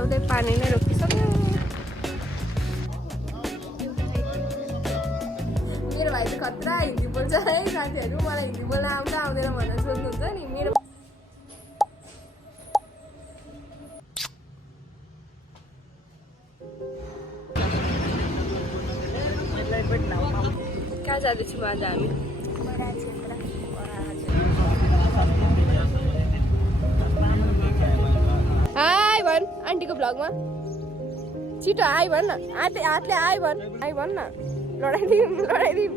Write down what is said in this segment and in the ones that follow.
तलाउँदै पानी नै रोकिसक्यो। मेरो भाइ चाहिँ खतरा हिन्दी बोल्छ है साथीहरू। मलाई हिन्दी बोल्न आउँछ आउँदैन भनेर सोध्नुहुन्छ नि। मेरो कहाँ जाँदैछौँ आज हामी? हाई भन् आन्टीको भ्लगमा छिटो हाई भन् न। हातले हाई भन् न। लडाइदिउँ।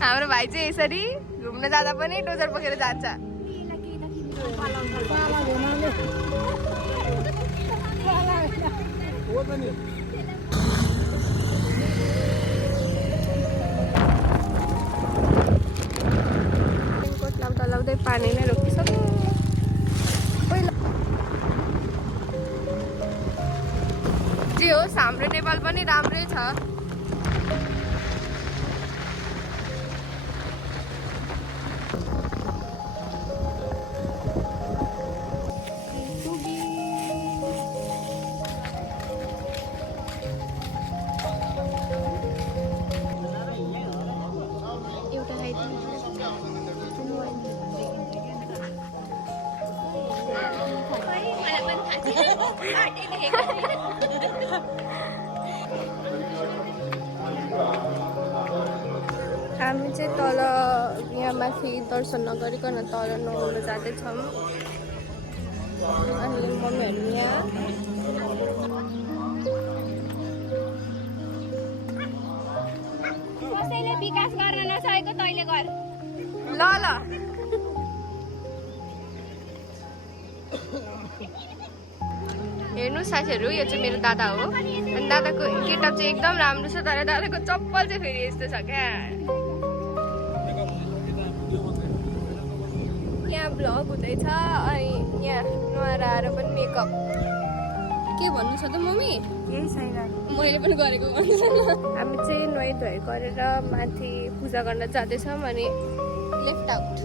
हाम्रो भाइ चाहिँ यसरी घुम्न जाँदा पनि डोजर बोकेर जान्छ। तलाउँदै पानी नै रोकिसक्यो। जे होस् हाम्रो नेपाल पनि राम्रै छ। हामी चाहिँ तल यहाँ माथि दर्शन नगरिकन तल नुहाउन जाँदैछौँ। अनि मम्मीहरू यहाँ कसैले विकास गर्न नसकेको तैँले गर। ल हेर्नु साथीहरू, यो चाहिँ मेरो दादा हो। अनि दादाको गेटअप चाहिँ एकदम राम्रो छ, तर दादाको चप्पल चाहिँ फेरि यस्तो छ क्या। यहाँ भ्लग हुँदैछ। अनि यहाँ नुहाएर आएर पनि मेकअप के भन्नु छ त मम्मी? केही छैन, मैले पनि गरेको भन्नु छैन। हामी चाहिँ नुहाइ धुवाइ गरेर माथि पूजा गर्न जाँदैछौँ। अनि लेफ्ट आउट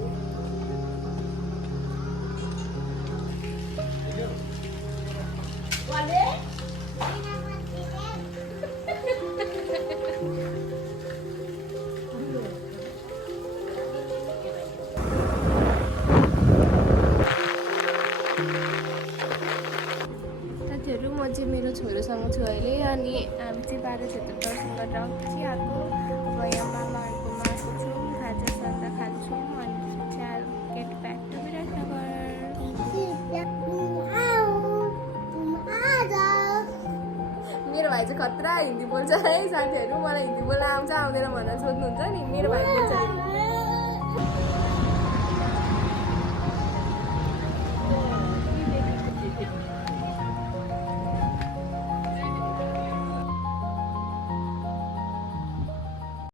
साथीहरू, म चाहिँ मेरो छोरोसँग छु अहिले। अनि हामी चाहिँ 12 क्षेत्र दर्शन गरेर आएको। अब यहाँ मामाहरूकोमा आएको छौँ, खाजासाजा खान्छौँ। अनि चाहिँ गेट ब्याक टु विराटनगर। मेरो भाइ चाहिँ खतरा हिन्दी बोल्छ है साथीहरू। मलाई हिन्दी बोल्न आउँछ आउँदैन भनेर सोध्नुहुन्छ नि। मेरो भाइ बोल्छ।